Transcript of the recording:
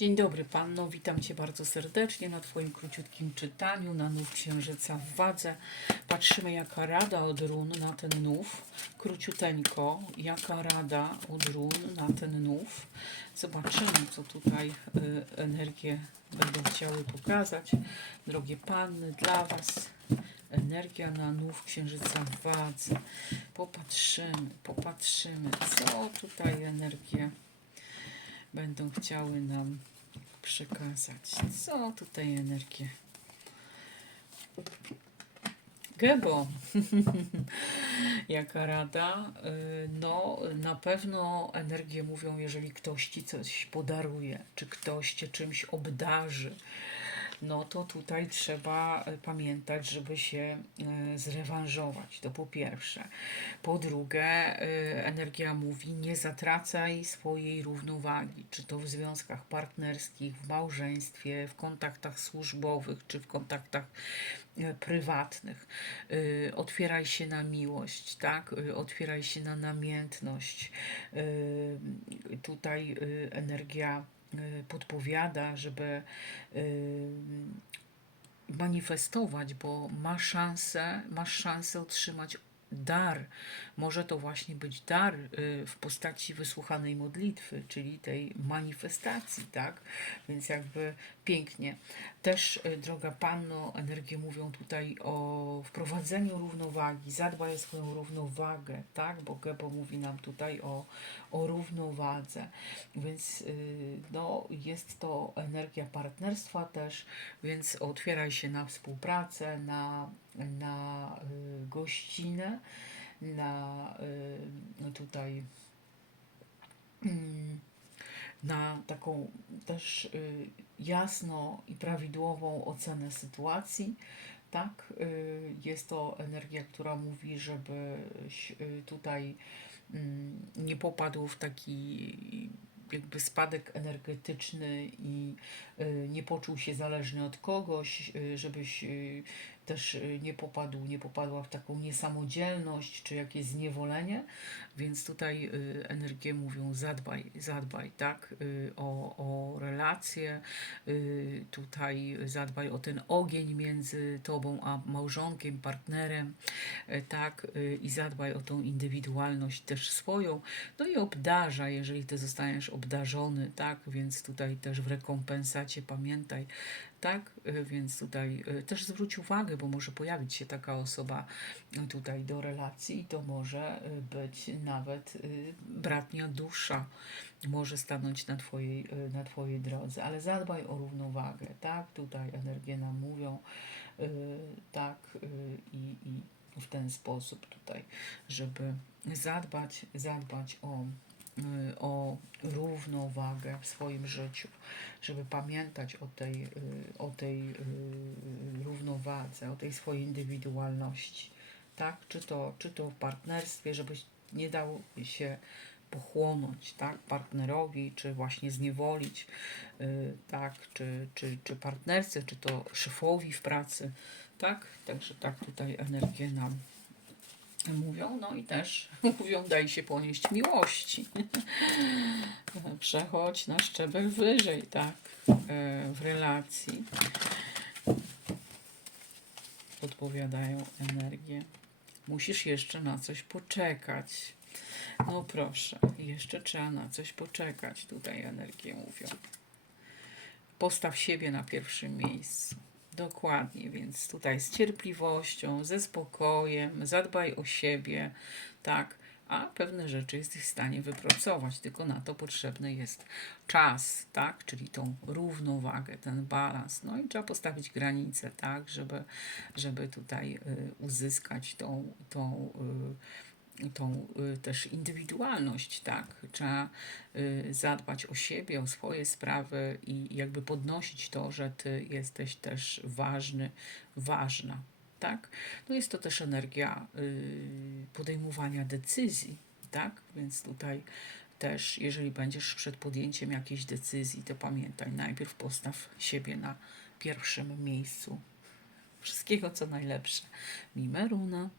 Dzień dobry Panno, witam Cię bardzo serdecznie na Twoim króciutkim czytaniu na nów Księżyca w Wadze. Patrzymy jaka rada od run na ten nów, króciuteńko, jaka rada od run na ten nów. Zobaczymy co tutaj y, energie będą chciały pokazać. Drogie Panny, dla Was energia na nów Księżyca w Wadze. Popatrzymy, popatrzymy co tutaj energie będą chciały nam przekazać. Co tutaj energie? Gebo, jaka rada? Y, No, na pewno energie mówią, jeżeli ktoś ci coś podaruje, czy ktoś cię czymś obdarzy, no to tutaj trzeba y, pamiętać, żeby się y, zrewanżować. To po pierwsze. Po drugie, y, energia mówi, nie zatracaj swojej równowagi, czy to w związkach partnerskich, w małżeństwie, w kontaktach służbowych, czy w kontaktach e, prywatnych. Otwieraj się na miłość, tak? Otwieraj się na namiętność. Tutaj energia podpowiada, żeby y, manifestować, bo ma szansę, masz szansę otrzymać dar. Może to właśnie być dar y, w postaci wysłuchanej modlitwy, czyli tej manifestacji, tak? Więc jakby pięknie. Też, y, droga Panno, energie mówią tutaj o wprowadzeniu równowagi. Zadbaj o swoją równowagę, tak? Bo Gebo mówi nam tutaj o, o równowadze. Więc y, no, jest to energia partnerstwa też, więc otwieraj się na współpracę, na, na y, gościnę, na y, no tutaj mm, na taką też y, jasno i prawidłową ocenę sytuacji. Tak, y, jest to energia, która mówi, żebyś y, tutaj mm, nie popadł w taki jakby spadek energetyczny i nie poczuł się zależny od kogoś, żebyś też y, nie popadł, nie popadła w taką niesamodzielność czy jakieś zniewolenie, więc tutaj y, energie mówią zadbaj, zadbaj, tak, y, o, o relacje, tutaj zadbaj o ten ogień między tobą a małżonkiem, partnerem, tak, i zadbaj o tą indywidualność też swoją, no i obdarza, jeżeli ty zostaniesz obdarzony, tak, więc tutaj też w rekompensacie pamiętaj, tak, więc tutaj też zwróć uwagę, bo może pojawić się taka osoba y, tutaj do relacji i to może y, być nawet y, bratnia dusza, może stanąć na twojej, na twojej drodze, ale zadbaj o równowagę, tak, tutaj energie nam mówią, tak, i, i w ten sposób tutaj, żeby zadbać, zadbać o o równowagę w swoim życiu, żeby pamiętać o tej, y, o tej y, równowadze, o tej swojej indywidualności, tak? Czy to, czy to w partnerstwie, żebyś nie dał się pochłonąć, tak? Partnerowi, czy właśnie zniewolić, y, tak? Czy, czy, czy partnerce, czy to szefowi w pracy, tak? Także tak tutaj energię nam mówią, no i też mówią, daj się ponieść miłości. Przechodź na szczebel wyżej, tak, e, w relacji. Podpowiadają energię. Musisz jeszcze na coś poczekać. No proszę, jeszcze trzeba na coś poczekać, tutaj energie mówią. Postaw siebie na pierwszym miejscu. Dokładnie, więc tutaj z cierpliwością, ze spokojem, zadbaj o siebie, tak, a pewne rzeczy jesteś w stanie wypracować, tylko na to potrzebny jest czas, tak, czyli tą równowagę, ten balans. No i trzeba postawić granice, tak, żeby, żeby tutaj y, uzyskać tą, tą y, tą y, też indywidualność, tak? Trzeba y, zadbać o siebie, o swoje sprawy i jakby podnosić to, że ty jesteś też ważny, ważna, tak? No jest to też energia y, podejmowania decyzji, tak? Więc tutaj też, jeżeli będziesz przed podjęciem jakiejś decyzji, to pamiętaj, najpierw postaw siebie na pierwszym miejscu. Wszystkiego, co najlepsze. Mimeruna.